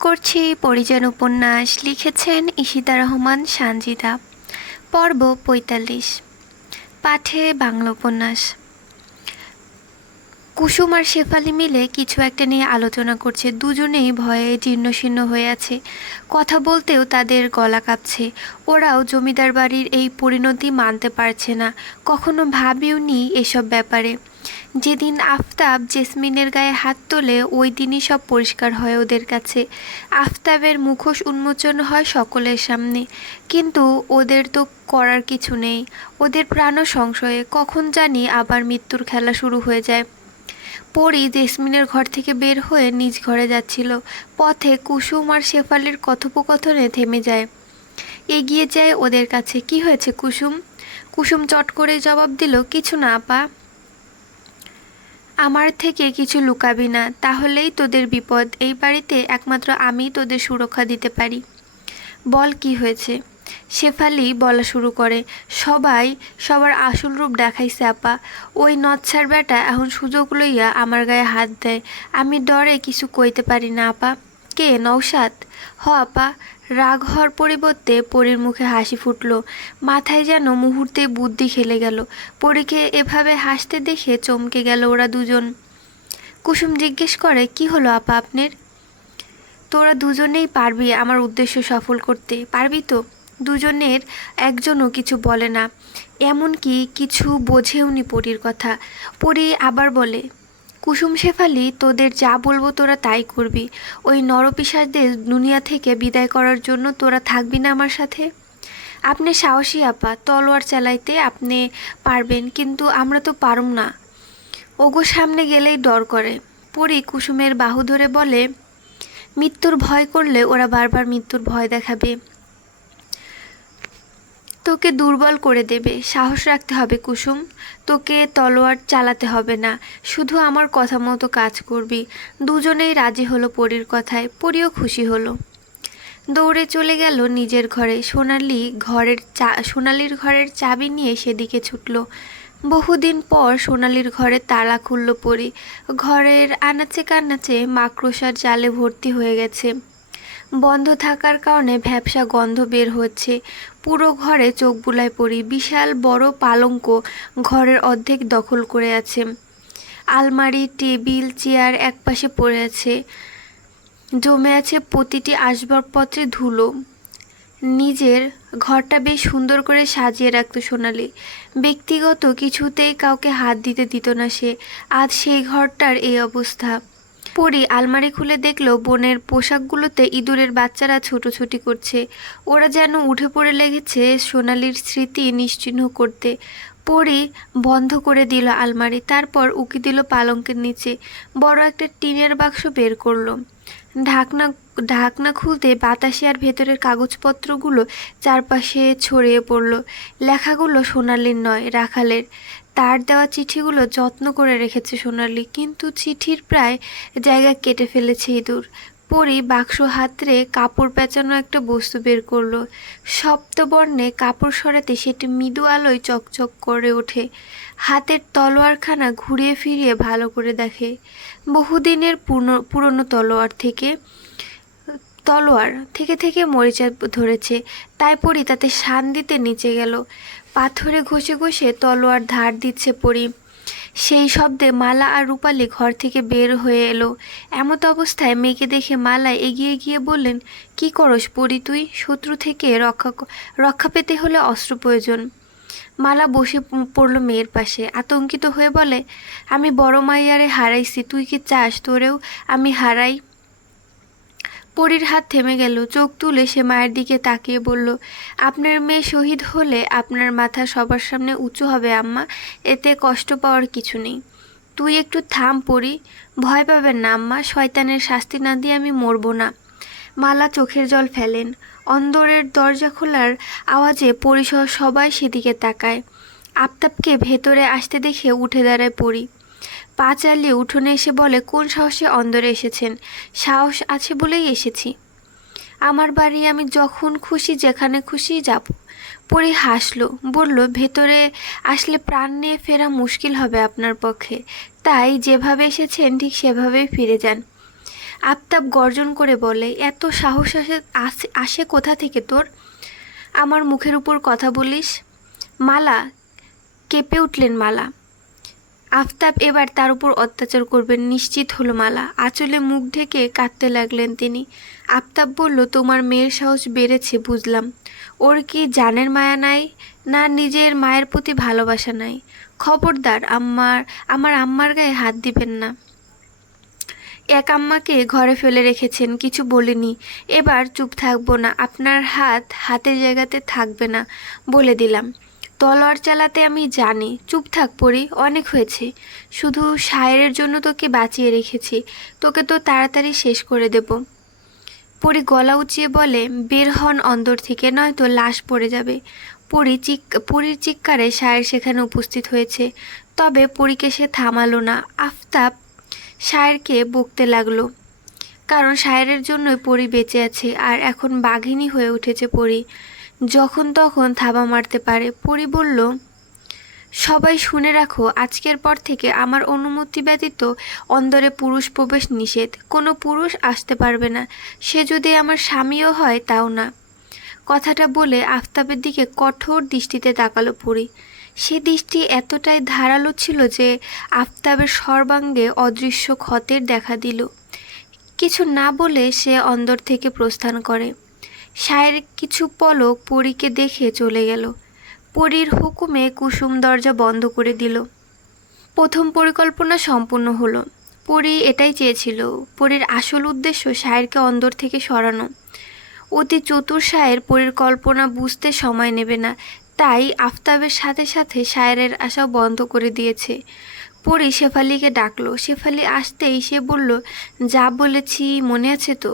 করছি পরিজন উপন্যাস। লিখেছেন ঈশিতা রহমান সানজিদা। পর্ব ৪৫। পাঠে বাংলা উপন্যাস। কুসুম আর শেফালি মিলে কিছু একটা নিয়ে আলোচনা করছে। দুজনেই ভয়ে জীর্ণশীর্ণ হয়ে আছে। কথা বলতেও তাদের গলা কাঁপছে। ওরাও জমিদার বাড়ির এই পরিণতি মানতে পারছে না। কখনো ভাবিও নি এসব ব্যাপারে। যেদিন আফতাব জেসমিনের গায়ে হাত তোলে ওই দিনই সব পরিষ্কার হয় ওদের কাছে। আফতাবের মুখোশ উন্মোচন হয় সকলের সামনে। কিন্তু ওদের তো করার কিছু নেই। ওদের প্রাণও সংশয়ে। কখন জানি আবার মৃত্যুর খেলা শুরু হয়ে যায়। পরি জেসমিনের ঘর থেকে বের হয়ে নিজ ঘরে যাচ্ছিল। পথে কুসুম আর শেফালির কথোপকথনে থেমে যায়। এগিয়ে যায় ওদের কাছে। কি হয়েছে কুসুম? কুসুম চট করে জবাব দিল, কিছু না আপা। আমার থেকে কিছু লুকাবি না, তাহলেই তোদের বিপদ। এই বাড়িতে একমাত্র আমিই তোদের সুরক্ষা দিতে পারি। বল কি হয়েছে? শেফালি বলা শুরু করে। সবাই সবার আসল রূপ দেখাইছে আপা। ওই নচ্ছার বেটা এখন সুযোগ লইয়া আমার গায়ে হাত দেয়। আমি ডরে কিছু কইতে পারি না আপা। কে, নওশাদ? হ আপা। রাগ হওয়ার পরিবর্তে পরীর মুখে হাসি ফুটল। মাথায় যেন মুহূর্তে বুদ্ধি খেলে গেল। পরীকে এভাবে হাসতে দেখে চমকে গেল ওরা দুজন। কুসুম জিজ্ঞেস করে, কি হলো আপা আপনার? তোরা দুজনেই পারবি আমার উদ্দেশ্য সফল করতে, পারবি তো? দুজনের একজনও কিছু বলে না, এমনকি কিছু বোঝেওনি পরীর কথা। পরী আবার বলে, কুসুম শেফালি, তোদের যা বলবো তোরা তাই করবি। ওই নরপিশাচদের দুনিয়া থেকে বিদায় করার জন্য তোরা থাকবি না আমার সাথে? আপনি সাহসী আপা, তলোয়ার চালাইতে আপনি পারবেন, কিন্তু আমরা তো পারুম না। ওগো সামনে গেলেই ডর করে। পরী কুসুমের বাহু ধরে বলে, মৃত্যুর ভয় করলে ওরা বারবার মৃত্যুর ভয় দেখাবে, তোকে দুর্বল করে দেবে। সাহস রাখতে হবে কুসুম। তোকে তলোয়ার চালাতে হবে না, শুধু আমার কথা মতো কাজ করবি। দুজনেই রাজি হলো পরীর কথায়। পরীও খুশি হলো। দৌড়ে চলে গেল নিজের ঘরে। সোনালির ঘরের চাবি নিয়ে সেদিকে ছুটল। বহুদিন পর সোনালির ঘরে তালা খুলল পরী। ঘরের আনাচে কানাচে মাকড়সার জালে ভর্তি হয়ে গেছে। বন্ধ থাকার কারণে ভ্যাপসা গন্ধ বের হচ্ছে। পুরো ঘরে চোখ বুলায় পড়ি। বিশাল বড় পালঙ্ক ঘরের অর্ধেক দখল করে আছে। আলমারি, টেবিল, চেয়ার একপাশে পড়ে আছে। জমে আছে প্রতিটি আসবাবপত্রে ধুলো। নিজের ঘরটা বেশ সুন্দর করে সাজিয়ে রাখত সোনালি। ব্যক্তিগত কিছুতেই কাউকে হাত দিতে দিত না সে। আজ সেই ঘরটার এই অবস্থা। পরী আলমারি খুলে দেখলো বোনের পোশাকগুলোতে ইঁদুরের বাচ্চারা ছোটাছুটি করছে। ওরা যেন উঠে পড়ে লেগেছে সোনালির স্মৃতি নিশ্চিহ্ন করতে। পরী বন্ধ করে দিল আলমারি, তারপর উকি দিল পালঙ্কের নিচে। বড় একটা টিনের বাক্স বের করলো। ঢাকনা ঢাকনা খুলতে বাতাসে আর ভেতরের কাগজপত্রগুলো চারপাশে ছড়িয়ে পড়ল। লেখাগুলো সোনালির নয়, রাখালের। তার দেওয়া চিঠিগুলো যত্ন করে রেখেছে সোনালি, কিন্তু চিঠির প্রায় জায়গা কেটে ফেলেছে ইঁদুর। পরী বাক্স হাতড়ে কাপড় পেঁচানো একটা বস্তু বের করলো। সপ্তবর্ণে কাপড় সরাতে সেটি মৃদু আলোয় চকচক করে ওঠে। হাতের তলোয়ারখানা ঘুরিয়ে ফিরিয়ে ভালো করে দেখে। বহুদিনের পুরনো তলোয়ার থেকে থেকে মরিচা ধরেছে। তাই পরী তাতে শান দিতে নিচে গেল। পাথরে ঘষে ঘষে তলোয়ার ধার দিচ্ছে পরী। সেই শব্দে মালা আর রূপালী ঘর থেকে বের হয়ে এলো। এমত অবস্থায় মেয়েকে দেখে মালা এগিয়ে গিয়ে বললেন, কি করস পরী তুই? শত্রু থেকে রক্ষা পেতে হলে অস্ত্র প্রয়োজন। মালা বসে পড়ল মেয়ের পাশে, আতঙ্কিত হয়ে বলে, আমি বড় মাইয়ারে হারাইছি, তুই কি চাস তোরেও আমি হারাই? পরীর হাত থেমে গেল। চোখ তুলে সে মায়ের দিকে তাকিয়ে বলল, আপনার মেয়ে শহীদ হলে আপনার মাথা সবার সামনে উঁচু হবে আম্মা, এতে কষ্ট পাওয়ার কিছু নেই। তুই একটু থাম পরী, ভয় পাবেন না আম্মা, শয়তানের শাস্তি না দিয়ে আমি মরব না। মালা চোখের জল ফেলেন। অন্দরের দরজা খোলার আওয়াজে পরিসহ সবাই সেদিকে তাকায়। আফতাবকে ভেতরে আসতে দেখে উঠে দাঁড়ায় পরী। পা চালিয়ে উঠোনে এসে বলে, কোন সাহসে অন্দরে এসেছেন? সাহস আছে বলেই এসেছি। আমার বাড়ি, আমি যখন খুশি যেখানে খুশি যাব। পরী হাসলো, বলল, ভেতরে আসলে প্রাণ নিয়ে ফেরা মুশকিল হবে আপনার পক্ষে, তাই যেভাবে এসেছেন ঠিক সেভাবেই ফিরে যান। আফতাব গর্জন করে বলে, এত সাহস আসে কোথা থেকে তোর? আমার মুখের উপর কথা বলিস? মালা কেঁপে উঠলেন মালা। আফতাব এবার তার উপর অত্যাচার করবেন নিশ্চিত হলো মালা। আঁচলে মুখ ঢেকে কাঁদতে লাগলেন তিনি। আফতাব বলল, তোমার মেয়ের সাহস বেড়েছে বুঝলাম। ওর কি জানের মায়া নাই, না নিজের মায়ের প্রতি ভালোবাসা নাই? খবরদার আমার আম্মার গায়ে হাত দিবেন না। এক আম্মাকে ঘরে ফেলে রেখেছেন, কিছু বলিনি, এবার চুপ থাকবো না। আপনার হাত হাতের জায়গাতে থাকবে না বলে দিলাম। তলোয়ার চালাতে আমি জানি। চুপ থাক পরি, অনেক হয়েছে। শুধু শায়েরের জন্য তোকে বাঁচিয়ে রেখেছি, তোকে তো তাড়াতাড়ি শেষ করে দেব। পরি গলা উঁচিয়ে বলে, বের হন অন্দর থেকে, নয়তো লাশ পড়ে যাবে। পরির চিৎকারে শায়ের সেখানে উপস্থিত হয়েছে, তবে পরীকে সে থামালো না। আফতাব শায়েরকে বকতে লাগলো, কারণ শায়েরের জন্যই পরি বেঁচে আছে, আর এখন বাঘিনী হয়ে উঠেছে পরি, যখন তখন থাবা মারতে পারে। পরি বলল, সবাই শুনে রাখো, আজকের পর থেকে আমার অনুমতি ব্যতীত অন্দরে পুরুষ প্রবেশ নিষেধ। কোনো পুরুষ আসতে পারবে না, সে যদি আমার স্বামীও হয় তাও না। কথাটা বলে আফতাবের দিকে কঠোর দৃষ্টিতে তাকালো পরি। সে দৃষ্টি এতটাই ধারালো ছিল যে আফতাবের সর্বাঙ্গে অদৃশ্য ক্ষতের দেখা দিল। কিছু না বলে সে অন্দর থেকে প্রস্থান করে। শায়ের কিছু পলক পরীকে দেখে চলে গেল। পরীর হুকুমে কুসুম দরজা বন্ধ করে দিল। প্রথম পরিকল্পনা সম্পূর্ণ হলো। পরী এটাই চেয়েছিল। পরীর আসল উদ্দেশ্য শায়েরকে অন্দর থেকে সরানো। অতি চতুর শায়ের পরীর কল্পনা বুঝতে সময় নেবে না, তাই আফতাবের সাথে সাথে শায়েরের আশাও বন্ধ করে দিয়েছে। পরী শেফালিকে ডাকলো। শেফালি আসতেই সে বলল, যা বলেছি মনে আছে তো?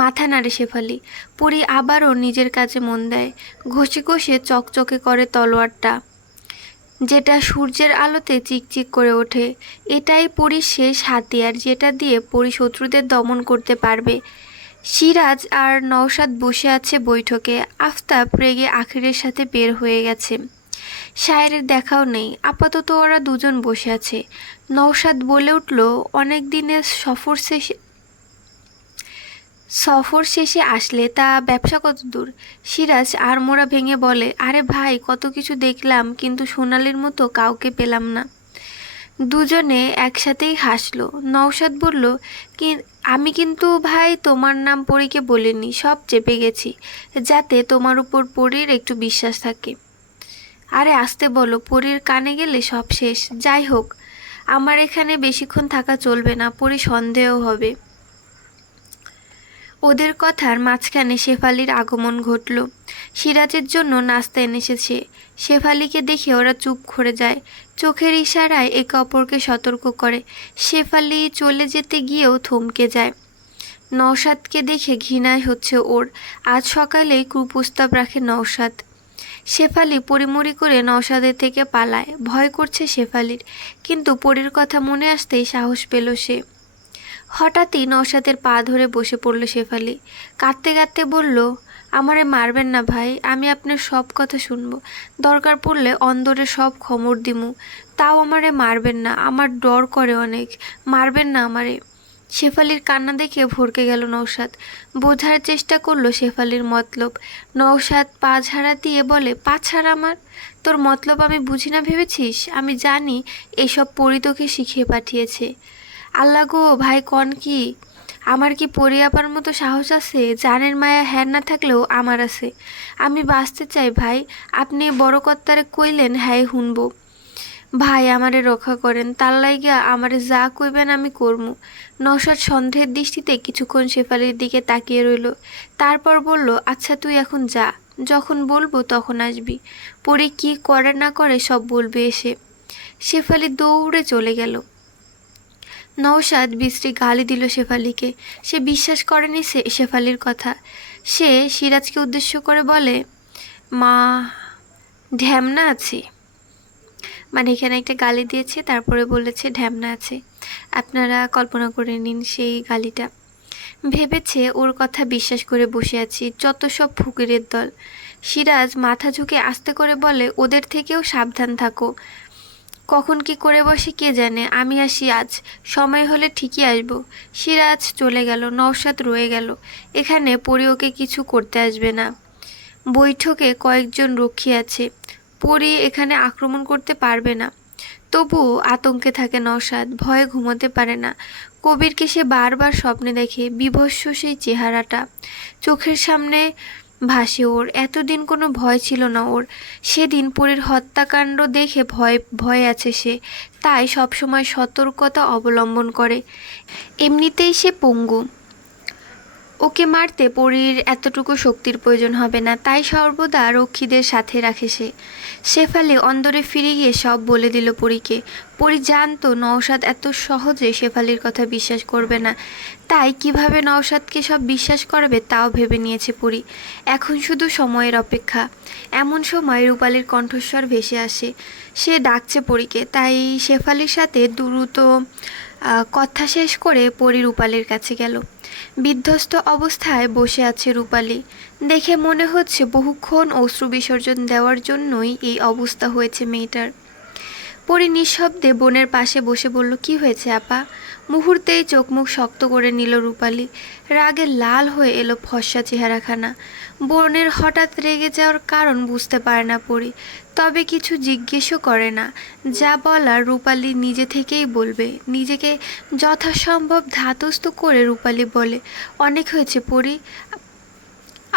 মাথা নাড়ে শেফালি। পরী আবারও নিজের কাজে মন দেয়। ঘষে ঘষে চকচকে করে তলোয়ারটা, যেটা সূর্যের আলোতে চিকচিক করে ওঠে। এটাই পরীর শেষ হাতিয়ার, যেটা দিয়ে পরী শত্রুদের দমন করতে পারবে। সিরাজ আর নওশাদ বসে আছে বৈঠকে। আফতাব রেগে আখিরের সাথে বের হয়ে গেছে। শায়েরের দেখাও নেই। আপাতত ওরা দুজন বসে আছে। নওশাদ বলে উঠল, অনেক দিনের সফর শেষে আসলে তা ব্যবসা কত দূর? সিরাজ আর মোড়া ভেঙে বলে, আরে ভাই, কত কিছু দেখলাম, কিন্তু সোনালির মতো কাউকে পেলাম না। দুজনে একসাথেই হাসলো। নওশাদ বলল, আমি কিন্তু ভাই তোমার নাম পরীকে বলিনি, সব চেপে গেছি, যাতে তোমার উপর পরীর একটু বিশ্বাস থাকে। আরে আসতে বলো, পরীর কানে গেলে সব শেষ। যাই হোক, আমার এখানে বেশিক্ষণ থাকা চলবে না, পরী সন্দেহ হবে। ওদের কথার মাঝখানে শেফালির আগমন ঘটল। সিরাজের জন্য নাস্তা এনেছে। শেফালিকে দেখে ওরা চুপ করে যায়, চোখের ইশারায় একে অপরকে সতর্ক করে। শেফালি চলে যেতে গিয়েও থমকে যায়। নওশাদকে দেখে ঘৃণায় হচ্ছে ওর। আজ সকালেই কুপ্রস্তাব রাখে নওশাদ। শেফালি পরিমরি করে নওশাদের থেকে পালায়। ভয় করছে শেফালির, কিন্তু পরীর কথা মনে আসতেই সাহস পেল সে। হঠাৎই নওশাদের পা ধরে বসে পড়ল শেফালি। কাঁদতে কাঁদতে বলল, আমারে মারবেন না ভাই, আমি আপনার সব কথা শুনবো, দরকার পড়লে অন্দরে সব খবর দিমু, তাও আমারে মারবেন না, আমার ডর করে অনেক, মারবেন না আমারে। শেফালির কান্না দেখে ভরকে গেল নওশাদ। বোঝার চেষ্টা করলো শেফালির মতলব। নওশাদ পা ঝাড়া দিয়ে বলে, পা ছাড় আমার, তোর মতলব আমি বুঝি না ভেবেছিস? আমি জানি এইসব পরি তোকে শিখিয়ে পাঠিয়েছে। আল্লাহ গো ভাই, কন কি? আমার কি পরি আপার মতো সাহস আছে? জানের মায়া হ্যাঁ না থাকলেও আমার আছে। আমি বাঁচতে চাই ভাই, আপনি বড় কর্তারে কইলেন হ্যাঁ শুনবো। ভাই আমারে রক্ষা করেন, তার লাইগা আমারে যা কইবেন আমি করমু। নওশাদ সন্দেহের দৃষ্টিতে কিছুক্ষণ শেফালির দিকে তাকিয়ে রইল, তারপর বলল, আচ্ছা তুই এখন যা, যখন বলবো তখন আসবি, পরে কি করে না করে সব বলবে এসে। শেফালি দৌড়ে চলে গেল। নওশাদ বিশ্রী গালি দিল শেফালিকে। সে বিশ্বাস করেনি শেফালির কথা। সে সিরাজকে উদ্দেশ্য করে বলে, মা ঢ্যামনা আছে, মানে এখানে একটা গালি দিয়েছে, তারপরে বলেছে ঢ্যামনা আছে। আপনারা কল্পনা করে নিন সেই গালিটা। ভেবেছে ওর কথা বিশ্বাস করে বসে আছি, যত সব ফকিরের দল। সিরাজ মাথা ঝুঁকে আস্তে করে বলে, ওদের থেকেও সাবধান থাকো। কখন কি করে বসে কে জানে। আমি আসি আজ, সময় হলে ঠিকই আসবো। সিরাজ চলে গেল, নওশাদ রয়ে গেল। এখানে পরি ওকে কিছু করতে আসবে না। বৈঠকে কয়েকজন রক্ষী আছে, পরি এখানে আক্রমণ করতে পারবে না। তবুও আতঙ্কে থাকে নওশাদ, ভয়ে ঘুমোতে পারে না। কবিরকে সে বারবার স্বপ্নে দেখে, বীভৎস সেই চেহারাটা চোখের সামনে ভাসে ওর। এতদিন কোনো ভয় ছিল না ওর, সেদিন পরীর হত্যাকাণ্ড দেখে ভয় আছে সে, তাই সবসময় সতর্কতা অবলম্বন করে। এমনিতেই সে পঙ্গু, ওকে মারতে পরীর এতটুকু শক্তির প্রয়োজন হবে না, তাই সর্বদা রক্ষীদের সাথে রাখে সে। শেফালি অন্দরে ফিরে গিয়ে সব বলে দিল পরীকে। পরী জানতো নওশাদ এত সহজে শেফালির কথা বিশ্বাস করবে না, তাই কিভাবে নওশাদকে সব বিশ্বাস করাবে তাও ভেবে নিয়েছে পরী। এখন শুধু সময়ের অপেক্ষা। এমন সময় রূপালীর কণ্ঠস্বর ভেসে আসে, সে ডাকছে পরীকে। তাই শেফালির সাথে দ্রুত কথা শেষ করে পরী রূপালীর কাছে গেল। বিধ্বস্ত অবস্থায় বসে আছে রূপালী। দেখে মনে হচ্ছে বহুক্ষণ অশ্রু বিসর্জন দেওয়ার জন্যই এই অবস্থা হয়েছে মেয়েটার। পরী নিঃশব্দে বোনের পাশে বসে বলল, কি হয়েছে আপা? মুহূর্তেই চোখ মুখ শক্ত করে নিল রূপালী। রাগে লাল হয়ে এলো ফর্সা চেহারাখানা। বোনের হঠাৎ রেগে যাওয়ার কারণ বুঝতে পারে না পরী, তবে কিছু জিজ্ঞেসও করে না। যা বলার রূপালী নিজে থেকেই বলবে। নিজেকে যথাসম্ভব ধাতস্থ করে রূপালী বলে, অনেক হয়েছে পরী,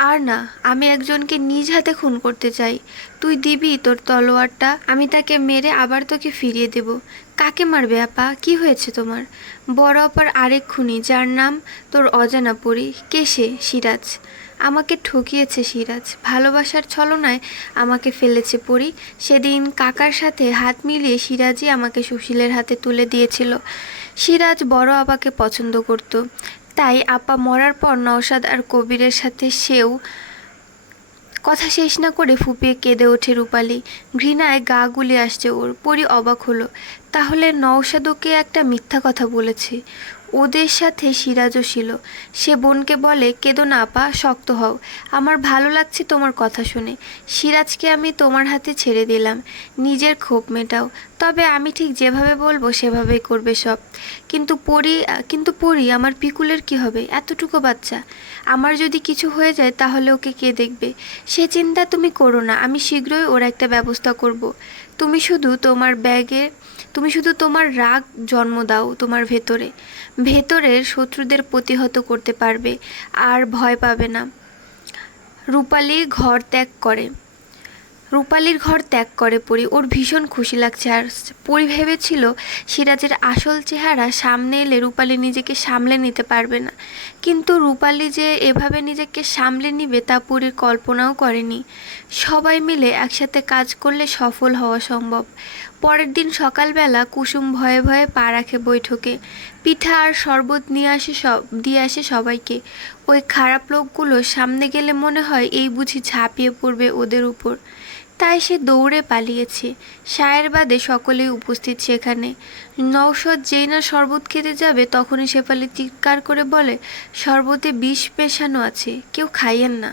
আর না, আমি একজনকে নিজ হাতে খুন করতে চাই। তুই দিবি তোর তলোয়ারটা? আমি তাকে মেরে আবার তোকে ফিরিয়ে দেব। কাকে মারবে আপা? কি হয়েছে তোমার? বড় অপার আরেক খুনি, যার নাম তোর অজানা পরি। কে সে? সিরাজ। আমাকে ঠকিয়েছে সিরাজ, ভালোবাসার ছলনায় আমাকে ফেলেছে পরি। সেদিন কাকার সাথে হাত মিলিয়ে সিরাজই আমাকে সুশীলের হাতে তুলে দিয়েছিল। সিরাজ বড় আপাকে পছন্দ করত, তাই আপা মরার পর নওশাদ আর কবিরের সাথে সেও। কথা শেষ না করে ফুপিয়ে কেঁদে ওঠে রূপালী। ঘৃণায় গা গুলি আসছে ওর। পরি অবাক হলো, তাহলে নওশাদ ওকে একটা মিথ্যা কথা বলেছে। ওদের সাথে সিরাজও ছিল। সে বোনকে বলে, কেঁদো না আপা, শক্ত হও। আমার ভালো লাগছে তোমার কথা শুনে। সিরাজকে আমি তোমার হাতে ছেড়ে দিলাম, নিজের ক্ষোভ মেটাও। তবে আমি ঠিক যেভাবে বলবো সেভাবেই করবে সব। কিন্তু পরি আমার পিকুলের কি হবে? এতটুকু বাচ্চা, আমার যদি কিছু হয়ে যায় তাহলে ওকে কে দেখবে? সে চিন্তা তুমি করো না, আমি শীঘ্রই ওর একটা ব্যবস্থা করব। তুমি শুধু তোমার রাগ জন্ম দাও তোমার ভেতরের শত্রুদের প্রতিহত করতে পারবে, আর ভয় পাবে না। রূপালীর ঘর ত্যাগ করে পরি। ওর ভীষণ খুশি লাগছে। আর পরি ভেবেছিল সিরাজের আসল চেহারা সামনে এলে রূপালী নিজেকে সামলে নিতে পারবে না, কিন্তু রূপালী যে এভাবে নিজেকে সামলে নিবে তা পরির কল্পনাও করেনি। সবাই মিলে একসাথে কাজ করলে সফল হওয়া সম্ভব। পরের দিন সকালবেলা কুসুম ভয়ে ভয়ে পা রাখে বৈঠকে। পিঠা আর শরবত দিয়ে আসে সবাইকে। ওই খারাপ লোকগুলো সামনে গেলে মনে হয় এই বুঝি ঝাঁপিয়ে পড়বে ওদের উপর, তাই সে দৌড়ে পালিয়েছে। সায়ের বাদে সকলেই উপস্থিত সেখানে। নওশাদ যেই না শরবত খেতে যাবে তখনই শেফালি চিৎকার করে বলে, শরবতে বিষ মেশানো আছে, কেউ খাইয়েন না।